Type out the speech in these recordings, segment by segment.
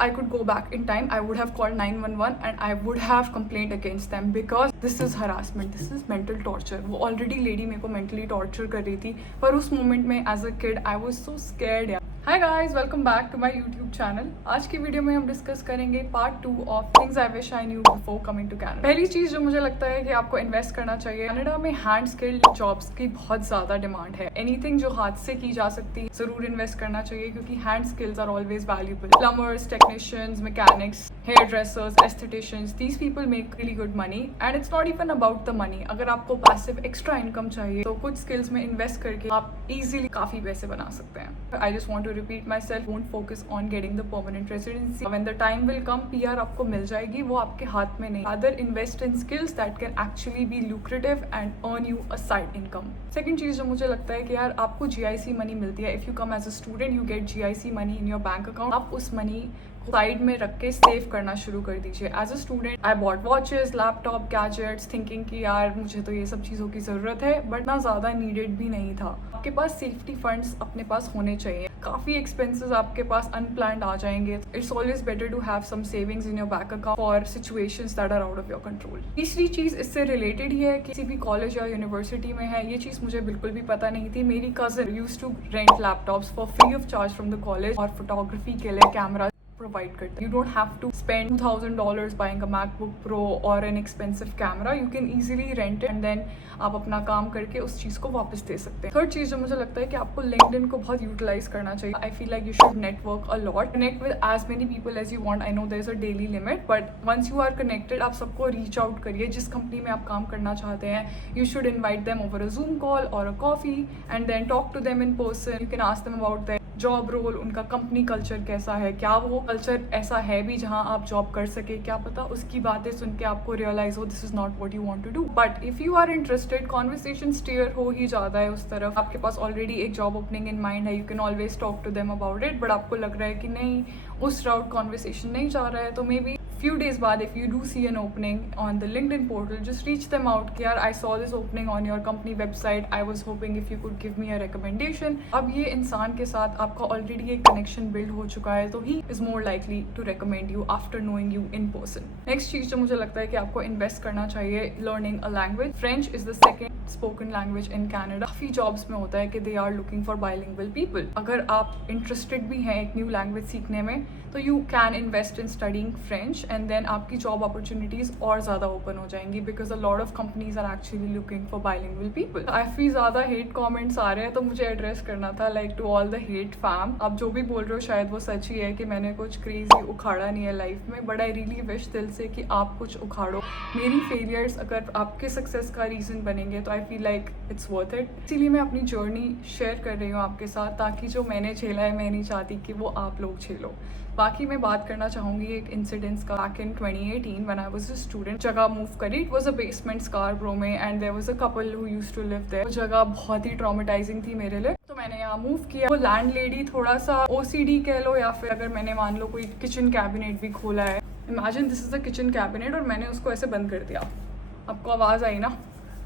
I could go back in time, I would have called 911 and I would have complained against them because this is harassment, this is mental torture. वो already lady मेरे को mentally torture कर रही थी, पर उस moment में as a kid I was so scared यार. Hi guys, welcome back to my YouTube channel. आज की वीडियो में हम डिस्कस करेंगे part 2 of things I wish I knew before coming to Canada. पहली चीज जो मुझे लगता है कि आपको इन्वेस्ट करना चाहिए, कनाडा में हैंड स्किल्ड जॉब्स की बहुत ज्यादा डिमांड है. एनीथिंग जो हाथ से की जा सकती है जरूर इन्वेस्ट करना चाहिए क्योंकि hand skills are always valuable. Plumbers, technicians, mechanics, hair dressers, aestheticians, these people make really good money and it's not even about the money. अगर आपको पैसिव एक्स्ट्रा इनकम चाहिए तो कुछ स्किल्स में इन्वेस्ट करके आप इजीली काफी पैसे बना सकते हैं. I just want to repeat myself, don't focus on getting the permanent residency. When the time will come, PR आपको मिल जाएगी, वो आपके हाथ में नहीं. Other invest in skills that can actually be lucrative and earn you a side income. Second चीज जो मुझे लगता है कि यार आपको GIC मनी मिलती है. If you come as a student you get GIC money in your bank account. आप उस मनी साइड में रख के सेव करना शुरू कर दीजिए. As a student I bought watches, laptop, gadgets, thinking कि यार मुझे तो ये सब चीज़ों की ज़रूरत है, बट ना ज़्यादा नीडेड भी नहीं था. आपके पास सेफ्टी फंड्स अपने पास होने चाहिए. काफ़ी एक्सपेंसेस आपके पास अनप्लान्ड आ जाएंगे. It's always better to have some savings in your bank account for situations that are out of your control. तीसरी चीज़ इससे रिलेटेड ही है, किसी भी कॉलेज या यूनिवर्सिटी में है, ये चीज़ मुझे बिल्कुल भी पता नहीं थी. मेरी cousin used to rent laptops for free of charge from the college और फोटोग्राफी के लिए कैमरा प्रोवाइड करते. You don't have to spend $2,000 buying a MacBook Pro or an expensive camera. You can easily rent it and then आप अपना काम करके उस चीज़ को वापस दे सकते हैं. थर्ड चीज़ जो मुझे लगता है कि आपको LinkedIn को बहुत यूटिलाइज करना चाहिए. I feel like you should network a lot. Connect with as many people as you want. I know there's a daily limit, but once you are connected, आप सबको reach out करिए. जिस company में आप काम करना चाहते हैं, you should invite them over a Zoom call or a coffee and then talk to them in person. You can ask them about their job role, उनका कंपनी कल्चर कैसा है, क्या वो कल्चर ऐसा है भी जहाँ आप जॉब कर सके, क्या पता उसकी बातें सुन के आपको रियलाइज हो this is not what you want to do. But if you are interested, conversation steer हो ही जाता है उस तरफ. आपके पास ऑलरेडी एक जॉब ओपनिंग इन माइंड है, you can always talk to them about it. But आपको लग रहा है कि नहीं उस राउट कॉन्वर्सेशन नहीं जा रहा है, तो मे बी few days बाद if you do see an opening on the LinkedIn portal, just reach them out कि यार I saw this opening on your company website, I was hoping if you could give me a recommendation. अब ये इंसान के साथ आपका already एक connection build हो चुका है, तो he is more likely to recommend you after knowing you in person. Next चीज जो मुझे लगता है कि आपको इन्वेस्ट करना चाहिए, learning a language. French is the second spoken language in Canada. काफी जॉब्स में होता है कि they are looking for bilingual people. अगर आप इंटरेस्टेड भी हैं एक न्यू लैंग्वेज सीखने में, तो you can invest in studying French and then आपकी जॉब अपॉर्चुनिटीज और ज़्यादा ओपन हो जाएंगी because a lot of companies are actually looking for bilingual people. काफ़ी ज़्यादा हेट कमेंट्स आ रहे हैं, तो मुझे एड्रेस करना था like to all the hate fam. आप जो भी बोल रहे हो शायद वो सच ही है कि मैंने कुछ क्रेजी उखाड़ा नहीं है लाइफ में, बट आई रियली विश दिल से कि आप कुछ उखाड़ो. मेरी फेलियर्स अगर आपके सक्सेस का रीज़न बनेंगे तो I feel like it's worth it. इसीलिए मैं अपनी जर्नी शेयर कर रही हूँ आपके साथ, ताकि जो मैंने झेला है मैं नहीं चाहती कि वो आप लोग झेलो. बाकी मैं बात करना चाहूँगी एक इंसिडेंट्स का. Back in 2018 when I was a student, जगह मूव करी. It was a basement Scarborough में and there was a couple who used to live there. वो जगह बहुत ही ट्रॉमेटाइजिंग थी मेरे लिए, तो मैंने यहाँ मूव किया. वो लैंडलेडी थोड़ा सा OCD कह लो, या फिर अगर मैंने मान लो कोई किचन कैबिनेट भी खोला है, imagine this is the kitchen cabinet, और मैंने उसको ऐसे बंद कर दिया. आपको आवाज़ आई ना?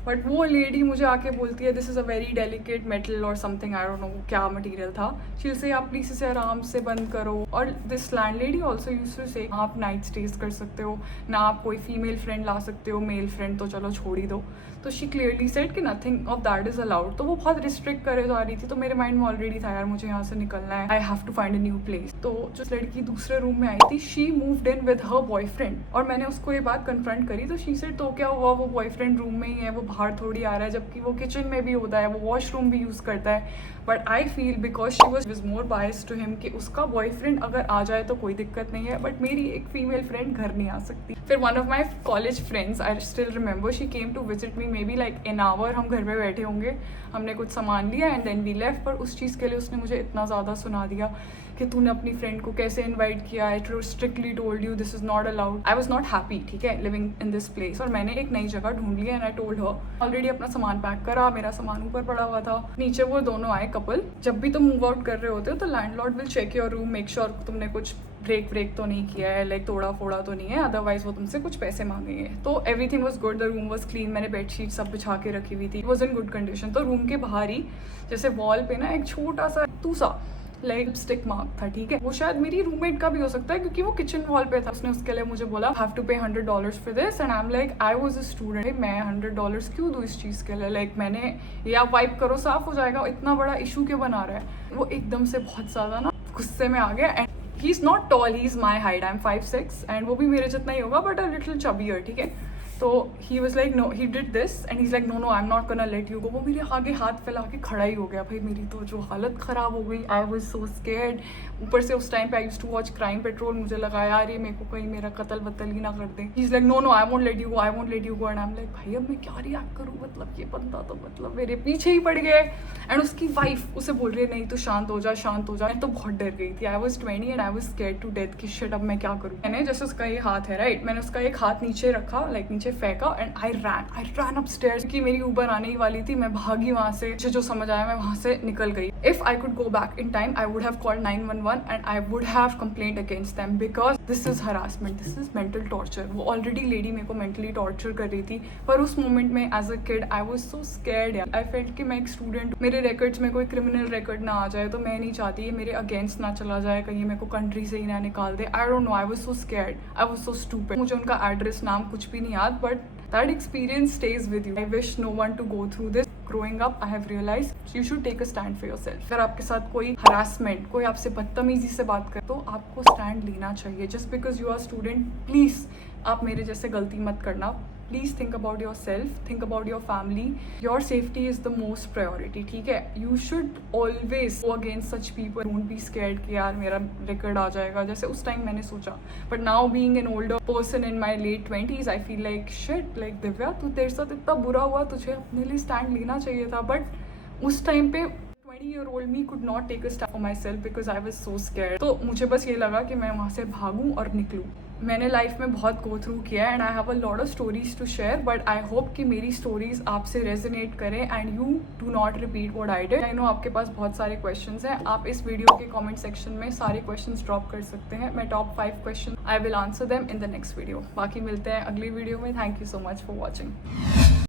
बट वो लेडी मुझे आके बोलती है this is a very delicate metal और समथिंग, आई डोंट नो क्या मटेरियल था. शील से आप प्लीज इसे आराम से बंद करो. और this landlady also used to say आप नाइट स्टेज कर सकते हो ना, आप कोई फीमेल फ्रेंड ला सकते हो, मेल फ्रेंड तो चलो छोड़ ही दो. तो शी क्लियरली सेड कि nothing of that is allowed. तो वो बहुत रिस्ट्रिक्ट करे जा रही थी, तो मेरे माइंड में ऑलरेडी था यार मुझे यहाँ से निकलना है, I have to find a new place. तो जो लड़की दूसरे रूम में आई थी, she moved in with her boyfriend, और मैंने उसको ये बात कन्फ्रंट करी. तो शी सेड तो क्या हुआ, वो बॉयफ्रेंड रूम में ही है, वो बाहर थोड़ी आ रहा है, जबकि वो किचन में भी होता है, वो वॉशरूम भी यूज़ करता है. But I feel because she was more biased to him कि उसका बॉयफ्रेंड अगर आ जाए तो कोई दिक्कत नहीं है, बट मेरी एक फीमेल फ्रेंड घर नहीं आ सकती. फिर one of my college friends, I still remember, she came to visit me maybe like an hour. हम घर में बैठे होंगे, हमने कुछ सामान लिया एंड देन वी लेफ्ट. पर उस चीज़ के लिए उसने मुझे इतना ज़्यादा सुना दिया कि तूने अपनी फ्रेंड को कैसे इन्वाइट किया, आई strictly told you this is not allowed. I was not happy, ठीक है, लिविंग इन दिस प्लेस. और मैंने एक नई जगह ढूंढ लिया and I told her. Already अपना सामान पैक करा, मेरा सामान ऊपर पड़ा हुआ था. नीचे वो दोनों आए कपल. जब भी तुम मूव आउट कर रहे होते हो तो landlord will check your room, make sure तुमने कुछ ब्रेक तो नहीं किया है, लाइक तोड़ा फोड़ा तो नहीं है, अदरवाइज वो तुमसे कुछ पैसे मांगेंगे. तो everything was good, the room was clean, मैंने बेडशीट सब बिछा के रखी हुई थी, वाज इन गुड कंडीशन. तो रूम के बाहर ही जैसे वॉल पे ना एक छोटा सा तूसा लाइक लिपस्टिक मार्क था, ठीक है। वो शायद मेरी रूममेट का भी हो सकता है क्योंकि वो किचन वॉल पे था। उसने उसके लिए मुझे बोला हैव टू पे $100 for this and I am like I was a student, मैं $100 क्यों दूँ इस चीज़ के लिए। लाइक मैंने या वाइप करो साफ हो जाएगा, इतना बड़ा इशू क्यों बना रहा है। वो एकदम से बहुत ज़्यादा ना गुस्से में आ गया and he is not toll, he is my height, I am 5'6" and वो भी मेरे जितना ही होगा बट अ लिटिल चबियर, ठीक है। तो he was like no, he did this and he is like no I am not gonna let you go. वो मेरे आगे हाथ फैला के खड़ा ही हो गया। भाई मेरी तो जो हालत ख़राब हो गई, आई वॉज सो स्केर्ड। ऊपर से उस टाइम पे I used to watch crime patrol, मुझे लगा यार ये मेरे को कहीं मेरा कत्ल वत्ल ही ना कर दे। He is like no I won't let you go, I won't let you go and I am like भाई अब मैं क्या रिएक्ट करूँ, मतलब ये बंदा तो मतलब मेरे पीछे ही पड़ गया। एंड उसकी वाइफ उसे बोल रही है नहीं तो शांत हो जा, शांत हो जा। मैं तो बहुत डर गई थी। I was 20 and I was scared to death कि शिट अब मैं क्या करूँ। मैंने जैसे उसका ये हाथ है राइट, मैंने उसका एक हाथ नीचे रखा, लाइक नीचे फेंका एंड आई रैन अपस्टेयर्स कि मेरी ऊबर आने ही वाली थी। मैं भागी वहाँ से, मुझे जो समझ आया मैं वहाँ से निकल गई। If I could go back in time I would have called 911 and I would have complaint against them because this is harassment, this is mental torture. वो ऑलरेडी लेडी मेरे को मेंटली टॉर्चर कर रही थी, पर उस मोमेंट में as a kid I was so scared. I felt कि मैं एक स्टूडेंट, मेरे रिकॉर्ड्स में कोई क्रिमिनल रिकॉर्ड ना आ जाए, तो मैं नहीं चाहती है मेरे अगेंस्ट ना चला जाए, कहीं मेरे को कंट्री से ही ना निकाल दे। I don't know, I was so scared, I was so stupid. मुझे उनका एड्रेस नाम कुछ भी नहीं याद, but that experience stays with you. I wish no one to go through this. Growing up, I have realized you should take a stand for yourself. अगर आपके साथ कोई harassment, कोई आपसे बदतमीजी से बात करे तो आपको stand लेना चाहिए. Just because you are student, please आप मेरे जैसे गलती मत करना. Please think about yourself, think about your family. Your safety is the most priority, ठीक है. You should always go against such people. Don't be scared कि यार मेरा record आ जाएगा, जैसे उस time मैंने सोचा. But now being an older person in my late 20s, I feel like shit, like Divya तू तेरे साथ इतना बुरा हुआ, तुझे अपने लिए stand लेना चाहिए था. But उस time पे 20-year-old me could not take a stand for myself because I was so scared. तो मुझे बस ये लगा कि मैं वहाँ से भागूँ और निकलूँ. मैंने लाइफ में बहुत गो थ्रू किया है and I have a lot of stories to share, but I hope कि मेरी स्टोरीज आपसे रेजोनेट करें and you do not repeat what I did. I know आपके पास बहुत सारे क्वेश्चंस हैं, आप इस वीडियो के कमेंट सेक्शन में सारे क्वेश्चंस ड्रॉप कर सकते हैं। मैं top 5 question I will answer them in the next video. बाकी मिलते हैं अगली वीडियो में। Thank you so much for watching.